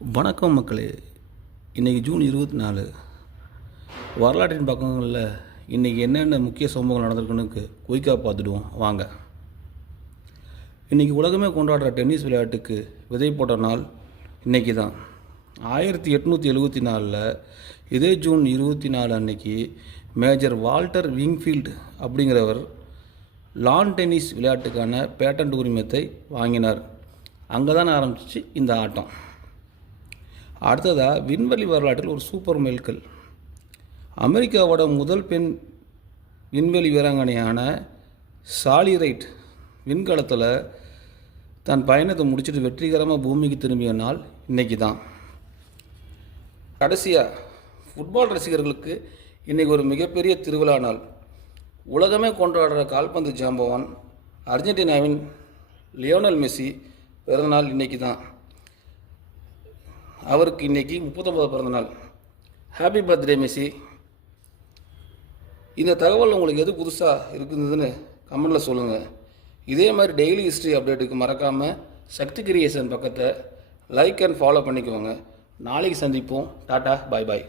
வணக்கம் மக்களே. இன்றைக்கி ஜூன் 24. வரலாற்றின் பக்கங்களில் இன்றைக்கி என்னென்ன முக்கிய சம்பவங்கள் நடந்திருக்குன்னு குயிக்காக பார்த்துடுவோம் வாங்க. இன்றைக்கி உலகமே கொண்டாடுற டென்னிஸ் விளையாட்டுக்கு விதை போட்ட நாள் இன்றைக்கி தான். 1874 இதே ஜூன் 24 அன்னைக்கு மேஜர் வால்டர் விங்ஃபீல்டு அப்படிங்கிறவர் லான் டென்னிஸ் விளையாட்டுக்கான பேட்டன்ட் உரிமத்தை வாங்கினார். அங்கே தான் ஆரம்பிச்சிச்சு இந்த ஆட்டம். அடுத்ததாக விண்வெளி வரலாற்றில் ஒரு சூப்பர் மைல்கல். அமெரிக்காவோட முதல் பெண் விண்வெளி வீராங்கனையான சாலி ரைட் விண்கலத்தில் தன் பயணத்தை முடிச்சுட்டு வெற்றிகரமாக பூமிக்கு திரும்பிய நாள் இன்றைக்கி தான். கடைசியாக ஃபுட்பால் ரசிகர்களுக்கு இன்றைக்கி ஒரு மிகப்பெரிய திருவிழா நாள். உலகமே கொண்டாடுற கால்பந்து ஜாம்பவான் அர்ஜென்டினாவின் லியோனல் மெஸ்ஸி பிறந்தநாள் இன்றைக்கி தான். அவருக்கு இன்றைக்கி 39 பிறந்தநாள். Happy birthday Messi. இந்த தகவல் உங்களுக்கு எது புதுசாக இருக்குதுன்னு கமெண்டில் சொல்லுங்கள். இதே மாதிரி டெய்லி ஹிஸ்ட்ரி அப்டேட்டுக்கு மறக்காமல் சக்தி கிரியேஷன் பக்கத்தை லைக் அண்ட் ஃபாலோ பண்ணிக்குவோங்க. நாளைக்கு சந்திப்போம். டாட்டா, பாய் பாய்.